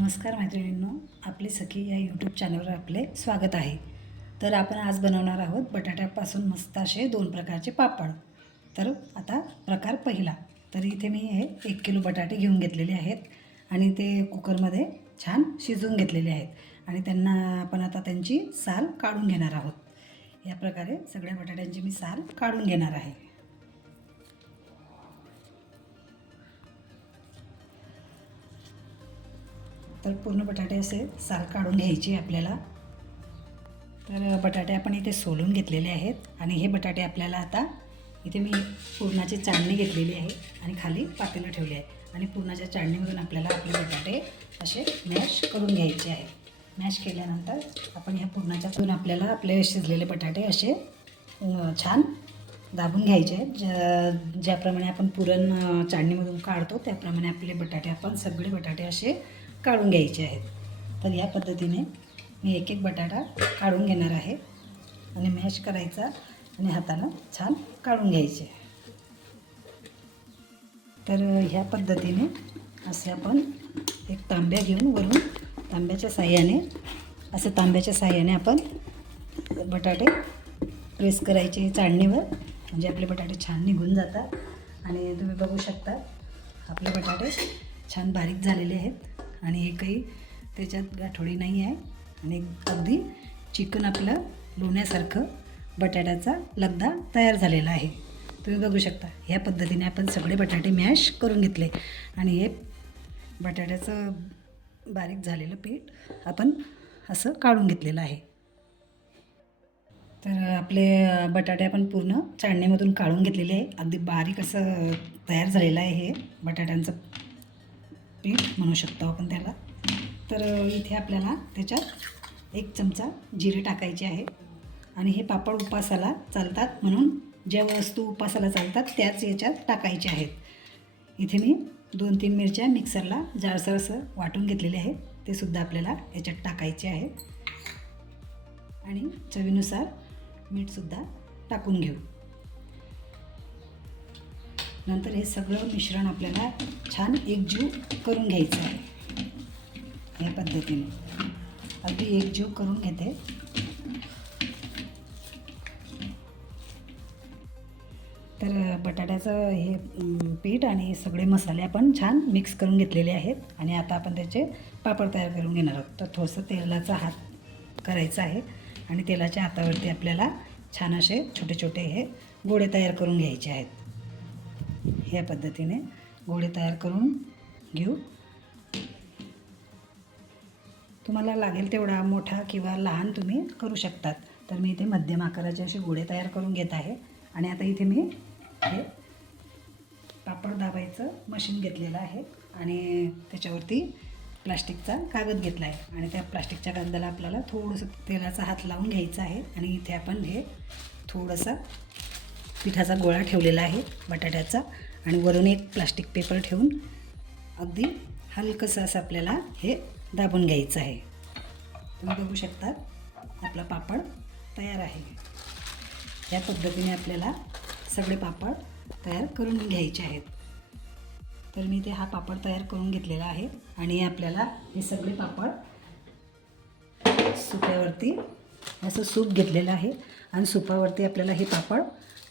नमस्कार मैत्रिणींनो आपली सखी या यूट्यूब चॅनलवर आपले स्वागत आहे. तर आपण आज बनवणार आहोत बटाट्यापासून मस्त असे दोन प्रकारचे पापड. तर आता प्रकार पहिला. तर इथे मी हे एक किलो बटाटे घेऊन घेतलेले आहेत आणि ते कुकरमध्ये छान शिजवून घेतलेले आहेत. आणि त्यांना आपण आता त्यांची साल काढून घेणार आहोत. या प्रकारे सगळ्या बटाट्यांची मी साल काढून घेणार आहे. तर पूर्ण बटाटे असे साल काढून घ्यायचे आपल्याला. तर बटाटे आपण इथे सोलून घेतलेले आहेत आणि हे बटाटे आपल्याला आता इथे मी पुरणाची चाळणी घेतलेली आहे आणि खाली पातेलं ठेवली आहे. आणि पुरणाच्या चाळणीमधून आपल्याला आपले बटाटे असे मॅश करून घ्यायचे आहे. मॅश केल्यानंतर आपण ह्या पुरणाच्या आपल्याला आपले शिजलेले बटाटे असे छान दाबून घ्यायचे आहेत. ज्या ज्याप्रमाणे आपण पुरण चाळणीमधून काढतो त्याप्रमाणे आपले बटाटे आपण सगळे बटाटे असे काढून घ्यायचे आहेत. तर या पद्धतीने मी एक एक बटाटा काढून घेणार आहे. आणि मॅश करायचा आणि हातानं छान काढून घ्यायचे. तर ह्या पद्धतीने असे आपण एक तांब्या घेऊन वरून तांब्याच्या साह्याने असं तांब्याच्या साह्याने आपण बटाटे प्रेस करायचे चाळणीवर. म्हणजे आपले बटाटे छान निघून जातात. आणि तुम्ही बघू शकता आपले बटाटे छान बारीक झालेले आहेत. आणि एकही त्याच्यात गाठोडी नाही आहे. आणि अगदी चिकन आपलं लोण्यासारखं बटाट्याचा लगदा तयार झालेला आहे. तुम्ही बघू शकता ह्या पद्धतीने आपण सगळे बटाटे मॅश करून घेतले. आणि हे बटाट्याचं बारीक झालेलं पीठ आपण असं काढून घेतलेलं आहे. तर आपले बटाटे आपण पूर्ण चाळणीमधून काढून घेतलेले आहे. अगदी बारीक असं तयार झालेलं आहे हे. बटाट्यांचं पीठ म्हणू शकतो आपण त्याला. तर इथे आपल्याला त्याच्यात एक चमचा जिरे टाकायचे आहे. आणि हे पापड उपासाला चालतात म्हणून ज्या वस्तू उपासाला चालतात त्याच याच्यात टाकायच्या आहेत. इथे मी दोन तीन मिरच्या मिक्सरला जाडसर असं वाटून घेतलेले आहे. ते सुद्धा आपल्याला याच्यात टाकायचे आहे. आणि चवीनुसार मीठसुद्धा टाकून घेऊ. नंतर हे सगळं मिश्रण आपल्याला छान एकजीव करून घ्यायचं आहे. या पद्धतीने. अगदी एकजीव करून घेते. तर बटाट्याचं हे पीठ आणि सगळे मसाले आपण छान मिक्स करून घेतलेले आहेत आणि आता आपण त्याचे पापड तयार करून घेणार आहोत. तर थोडंसं तेलाचा हात करायचा आहे. आणि तेलाच्या हातावरती आपल्याला छान असे छोटे छोटे हे गोळे तयार करून घ्यायचे आहेत. ह्या पद्धतीने गोळे तयार करून घेऊ. तुम्हाला लागेल तेवढा मोठा किंवा लहान तुम्ही करू शकतात. तर मी इथे मध्यम आकाराचे असे गोळे तयार करून घेत आहे. आणि आता इथे मी हे पापड दाबायचं मशीन घेतलेलं आहे. आणि त्याच्यावरती प्लास्टिकचा कागद घेतला आहे आणि त्या प्लास्टिकच्या कागदाला आपल्याला थोडंसं तेलाचा हात लावून घ्यायचा आहे. आणि इथे आपण हे थोडंसं पिठाचा गोळा ठेवलेला आहे बटाट्याचा. आणि वरून एक प्लास्टिक पेपर ठेवून अगदी हलकंसं असं आपल्याला हे दाबून घ्यायचं आहे. तुम्ही बघू शकता आपला पापड तयार आहे. या पद्धतीने आपल्याला सगळे पापड तयार करून घ्यायचे आहेत. तर मी ते हा पापड तयार करून घेतलेला आहे. आणि आपल्याला हे सगळे पापड सुप्यावरती असं सूप घेतलेलं आहे. आणि सुपावरती आपल्याला हे पापड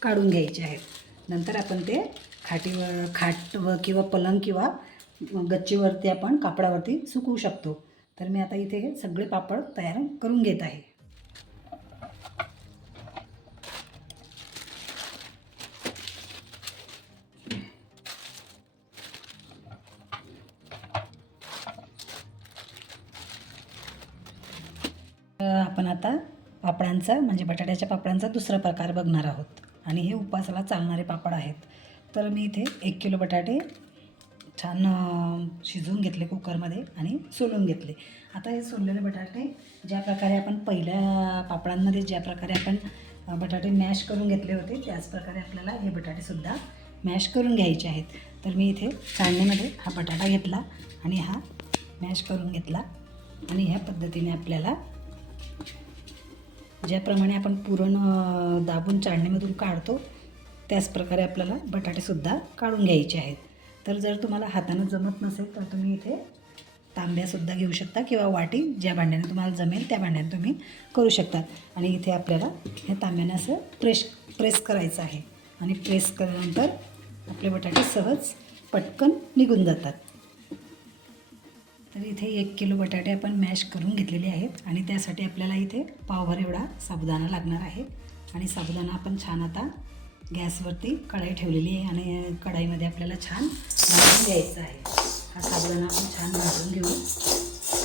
काढून घ्यायचे आहेत. नंतर आपण ते खाटीवर खाट व किंवा पलंग किंवा गच्चीवरती आपण कापडावरती सुकवू शकतो. तर मी आता इथे हे सगळे पापड तयार करून घेत आहे. आपण आता पापडांचा म्हणजे बटाट्याच्या पापडांचा दुसरा प्रकार बघणार आहोत. आणि हे उपवासाला चालणारे पापड आहेत. तर मी इथे एक किलो बटाटे छान शिजवून घेतले कुकरमध्ये आणि सोलून घेतले. आता हे सोललेले बटाटे ज्या प्रकारे आपण पहिल्या पापडांमध्ये ज्या प्रकारे आपण बटाटे मॅश करून घेतले होते त्याच प्रकारे आपल्याला हे बटाटेसुद्धा मॅश करून घ्यायचे आहेत. तर मी इथे चाळणीमध्ये हा बटाटा घेतला आणि हा मॅश करून घेतला. आणि ह्या पद्धतीने आपल्याला ज्याप्रमाणे आपण पुरण दाबून चाळणीमधून काढतो त्याचप्रकारे आपल्याला बटाटेसुद्धा काढून घ्यायचे आहेत. तर जर तुम्हाला हातानं जमत नसेल तर तुम्ही इथे तांब्यासुद्धा घेऊ शकता किंवा वाटी ज्या भांड्याने तुम्हाला जमेल त्या भांड्याने तुम्ही करू शकतात आणि इथे आपल्याला ह्या तांब्याने असं प्रेश प्रेस करायचं आहे. आणि प्रेस केल्यानंतर आपले बटाटे सहज पटकन निघून जातात. तर इथे एक किलो बटाटे आपण मॅश करून घेतलेले आहेत आणि त्यासाठी आपल्याला इथे पावभर एवढा साबुदाणा लागणार आहे. आणि साबुदाणा आपण छान आता गॅसवरती कढाई ठेवलेली आहे आणि कढाईमध्ये आपल्याला छान भाजून द्यायचं आहे. हा साबुदाणा आपण छान भाजून घेऊ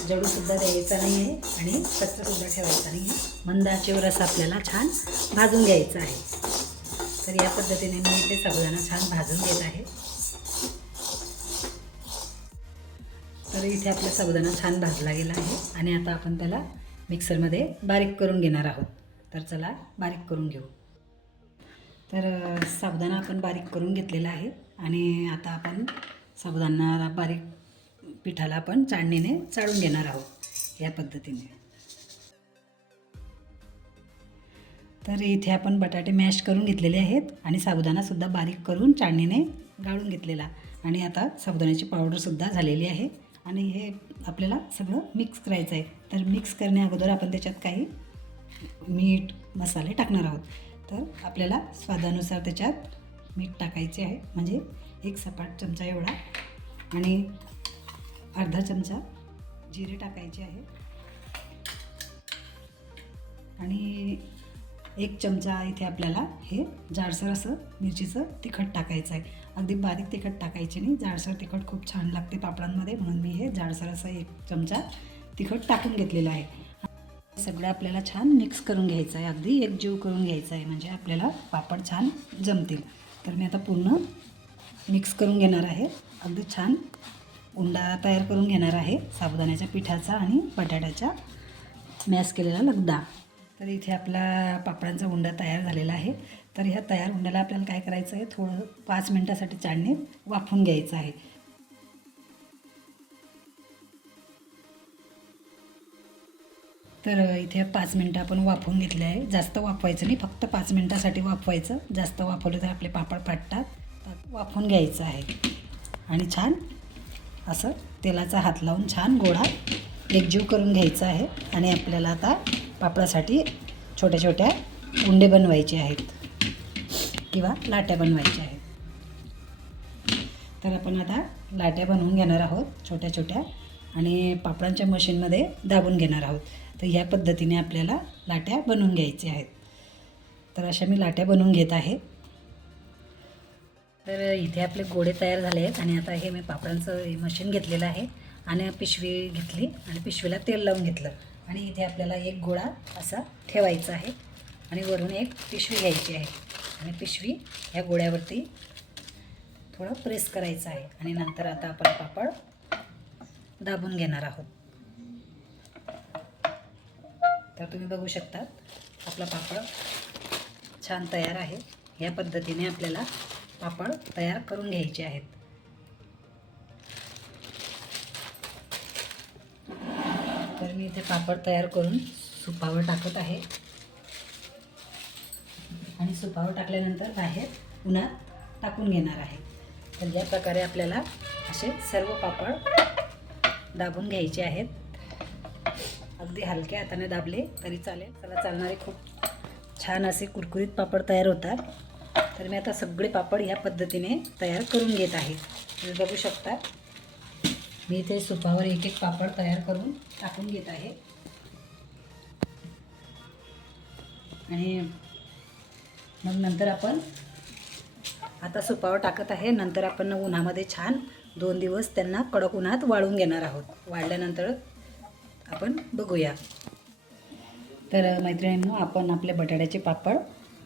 जडूसुद्धा द्यायचा नाही आहे आणि कच्चासुद्धा ठेवायचा नाही आहे. मंद आचेवर असं आपल्याला छान भाजून घ्यायचं आहे. तर या पद्धतीने मी इथे साबुदाणा छान भाजून घेत आहे. इथे आपला साबुदाणा छान भाजला गेला आहे. आणि आता आपण त्याला मिक्सरमध्ये बारीक करून घेणार आहोत. तर चला बारीक करून घेऊ. तर साबुदाणा आपण बारीक करून घेतलेला आहे. आणि आता आपण साबुदाणा बारीक पिठाला आपण चाळणीने चाळून घेणार आहोत या पद्धतीने. तर इथे आपण बटाटे मॅश करून घेतलेले आहेत आणि साबुदाणासुद्धा बारीक करून चाळणीने गाळून घेतलेला. आणि आता साबुदाण्याची पावडरसुद्धा झालेली आहे. आणि हे आपल्याला सगळं मिक्स करायचं आहे तर मिक्स करण्या अगोदर आपण त्याच्यात काही मीठ मसाले टाकणार आहोत. तर आपल्याला स्वादानुसार त्याच्यात मीठ टाकायचे आहे. म्हणजे एक सपाट चमचा एवढा आणि अर्धा चमचा जिरे टाकायचे आहे. आणि एक चमचा इथे आपल्याला हे जाडसर असं मिरचीचं तिखट टाकायचं आहे. अगदी बारीक तिखट टाकायचे नाही. जाडसर तिखट खूप छान लागते पापडांमध्ये म्हणून मी हे जाडसर असं एक चमचा तिखट टाकून घेतलेलं आहे. सगळं आपल्याला छान मिक्स करून घ्यायचं आहे. अगदी एकजीव करून घ्यायचं आहे म्हणजे आपल्याला पापड छान जमतील. तर मी आता पूर्ण मिक्स करून घेणार आहे. अगदी छान उंडा तयार करून घेणार आहे. साबुदाण्याच्या पिठाचा आणि बटाट्याच्या मॅश केलेला लगदा. तर इथे आपला पापडांचा उंडा तयार झालेला आहे. तर ह्या तयार हुंड्याला आपल्याला काय करायचं आहे? थोडं पाच मिनटासाठी चाळणीत वाफून घ्यायचं आहे. तर इथे पाच मिनटं आपण वाफवून घेतले आहे. जास्त वाफवायचं नाही फक्त पाच मिनटासाठी वाफवायचं. जास्त वाफवलं तर आपले पापड फाटतात. वाफून वाफवून घ्यायचं आहे. आणि छान असं तेलाचा हात लावून छान गोळा एकजीव करून घ्यायचा आहे. आणि आपल्याला आता पापडासाठी छोट्या छोट्या उंडे बनवायचे आहेत. किंवा लाट्या बनवायच्या आहेत. तर आपण आता लाट्या बनवून घेणार आहोत छोट्या छोट्या आणि पापडांच्या मशीनमध्ये दाबून घेणार आहोत. तर ह्या पद्धतीने आपल्याला लाट्या बनवून घ्यायच्या आहेत. तर अशा मी लाट्या बनवून घेत आहे. तर इथे आपले गोळे तयार झाले आहेत आणि आता हे मी पापडांचं मशीन घेतलेलं आहे आणि पिशवी घेतली आणि पिशवीला तेल लावून घेतलं. आणि इथे आपल्याला एक गोळा असा ठेवायचा आहे. आणि वरून एक पिशवी घ्यायची आहे. आणि पिशवी ह्या गोळ्यावरती थोडं प्रेस करायचं आहे. आणि नंतर आता आपण पापड दाबून घेणार आहोत. तर तुम्ही बघू शकतात आपला पापड छान तयार आहे. या पद्धतीने आपल्याला पापड तयार करून घ्यायचे आहेत. तर मी इथे पापड तयार करून सुपावर टाकत आहे. आणि सुपावर टाकल्यानंतर बाहेर उन्हात टाकून घेणार आहे. तर या प्रकारे आपल्याला असे सर्व पापड दाबून घ्यायचे आहेत. अगदी हलक्या हाताने दाबले तरी चालेल. त्याला चालणारे खूप छान असे कुरकुरीत पापड तयार होतात. तर मी आता सगळे पापड ह्या पद्धतीने तयार करून घेत आहे. तुम्ही बघू शकता. मी इथे सुपावर एक एक पापड तयार करून टाकून घेत आहे. आणि मग नंतर आपण आता सुपावर टाकत आहे. नंतर आपण उन्हामध्ये छान दोन दिवस त्यांना कडक उन्हात वाळून घेणार आहोत. वाळल्यानंतर आपण बघूया. तर मैत्रिणींनो आपण आपले बटाट्याचे पापड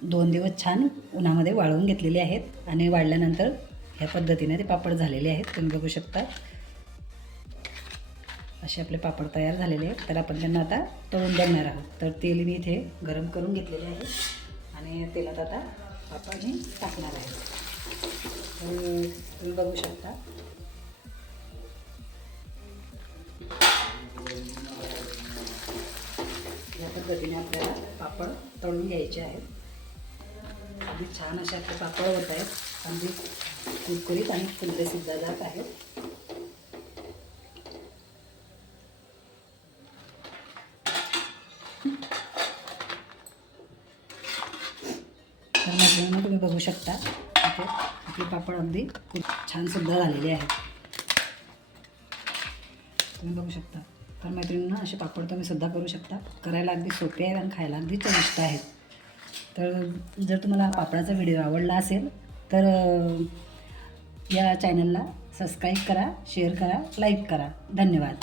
दोन दिवस छान उन्हामध्ये वाळवून घेतलेले आहेत आणि वाळल्यानंतर ह्या पद्धतीने ते पापड झालेले आहेत. तुम्ही बघू शकता. असे आपले पापड तयार झालेले आहेत. तर आपण त्यांना आता तळून बघणार आहोत. तर तेल मी इथे गरम करून घेतलेले आहे. आणि तेलात आता आपण हे टाकणार आहे. तुम्ही बघू शकता. या पद्धतीने आपल्याला पापड तळून घ्यायचे आहेत. अगदी छान असे आपले पापड होत आहेत. अगदी कुरकुरीत आणि फुलते सुद्धा जात आहेत तर मैत्रिणींना तुम्ही बघू शकता इथे आपले पापड अगदी छानसुद्धा छान सुद्धा झालेले आहेत तुम्ही बघू शकता. तर मैत्रिणींना असे पापड तुम्ही सुद्धा करू शकता. करायला अगदी सोपे आहेत आणि खायला अगदी चविष्ट आहेत. तर जर तुम्हाला पापडाचा व्हिडिओ आवडला असेल तर या चॅनलला सबस्क्राईब करा शेअर करा लाईक करा. धन्यवाद.